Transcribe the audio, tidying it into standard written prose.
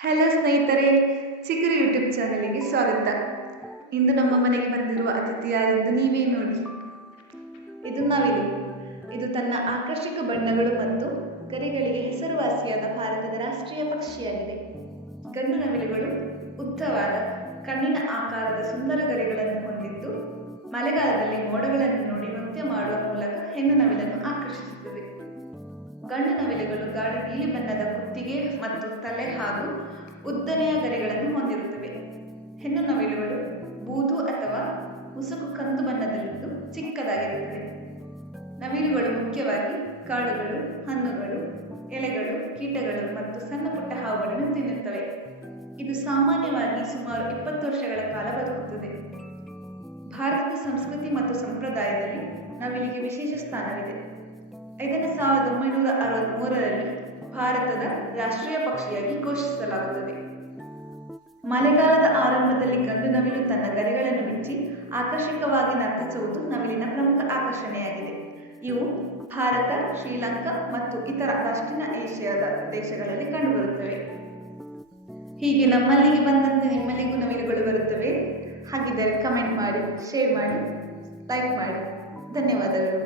Hello ಸ್ನೇಹಿತರೆ, ಚಿಗುರು YouTube ಚಾನಲಿಗೆ ಸ್ವಾಗತ. ಇಂದು ನಮ್ಮ ಮನೆಗೆ ಬಂದಿರುವ ಅತಿಥಿಯಾಗಿದ್ದು ನೀವೇ ನೋಡಿ. ಇದು ನವಿಲು. ಇದು ತನ್ನ ಆಕರ್ಷಕ ಬಣ್ಣಗಳು ಮತ್ತು ಗರಿಗಳಿಗೆ ಹೆಸರುವಾಸಿಯಾದ ಭಾರತದ ರಾಷ್ಟ್ರೀಯ ಪಕ್ಷಿಯಾಗಿದೆ. ಗಂಡು ನವಿಲುಗಳು ಉದ್ದವಾದ ಕಣ್ಣಿನ ಆಕಾರದ ಸುಂದರ ಗರಿಗಳನ್ನು ಹೊಂದಿದ್ದು, ಮಳೆಗಾಲದಲ್ಲಿ ಮೋಡಗಳನ್ನು ನೋಡಿ ನೃತ್ಯ ಮಾಡುವ ಮೂಲಕ ಹೆಣ್ಣು ನವಿಲನ್ನು ಆಕರ್ಷಿಸುತ್ತವೆ. ಗಂಡು ನವಿಲುಗಳು ಗಾಢ ನೀಲಿ ಬಣ್ಣದ ಕುತ್ತಿಗೆ ಮತ್ತು ತಲೆ ಹಾಗೂ ಉದ್ದನೆಯ ಗರಿಗಳನ್ನು ಹೊಂದಿರುತ್ತವೆ. ಹೆಣ್ಣು ನವಿಲುಗಳು ಬೂದು ಅಥವಾ ಮುಸುಕು ಕಂದು ಬಣ್ಣದಲ್ಲಿದ್ದು ಚಿಕ್ಕದಾಗಿರುತ್ತವೆ. ನವಿಲುಗಳು ಮುಖ್ಯವಾಗಿ ಕಾಳುಗಳು, ಹಣ್ಣುಗಳು, ಎಲೆಗಳು, ಕೀಟಗಳು ಮತ್ತು ಸಣ್ಣ ಪುಟ್ಟ ಹಾವುಗಳನ್ನು ತಿನ್ನುತ್ತವೆ. ಇದು ಸಾಮಾನ್ಯವಾಗಿ ಸುಮಾರು 20 ವರ್ಷಗಳ ಕಾಲ ಬದುಕುತ್ತದೆ. ಭಾರತದ ಸಂಸ್ಕೃತಿ ಮತ್ತು ಸಂಪ್ರದಾಯದಲ್ಲಿ ನವಿಲಿಗೆ ವಿಶೇಷ ಸ್ಥಾನವಿದೆ. ಇದನ್ನು 1963ರಲ್ಲಿ ಭಾರತದ ರಾಷ್ಟ್ರೀಯ ಪಕ್ಷಿಯಾಗಿ ಘೋಷಿಸಲಾಗುತ್ತದೆ. ಮಳೆಗಾಲದ ಆರಂಭದಲ್ಲಿ ಗಂಡು ನವಿಲು ತನ್ನ ಗರಿಗಳನ್ನು ಬಿಚ್ಚಿ ಆಕರ್ಷಕವಾಗಿ ನರ್ತಿಸುವುದು ನವಿಲಿನ ಪ್ರಮುಖ ಆಕರ್ಷಣೆಯಾಗಿದೆ. ಇವು ಭಾರತ, ಶ್ರೀಲಂಕಾ ಮತ್ತು ಇತರ ದಕ್ಷಿಣ ಏಷ್ಯಾದ ದೇಶಗಳಲ್ಲಿ ಕಂಡುಬರುತ್ತವೆ. ಹೀಗೆ ನಮ್ಮಲ್ಲಿಗೆ ಬಂದಂತೆ ನಿಮ್ಮಲ್ಲಿಗೂ ನವಿಲುಗಳು ಬರುತ್ತವೆ. ಹಾಗಿದ್ದರೆ ಕಮೆಂಟ್ ಮಾಡಿ, ಶೇರ್ ಮಾಡಿ, ಲೈಕ್ ಮಾಡಿ. ಧನ್ಯವಾದಗಳು.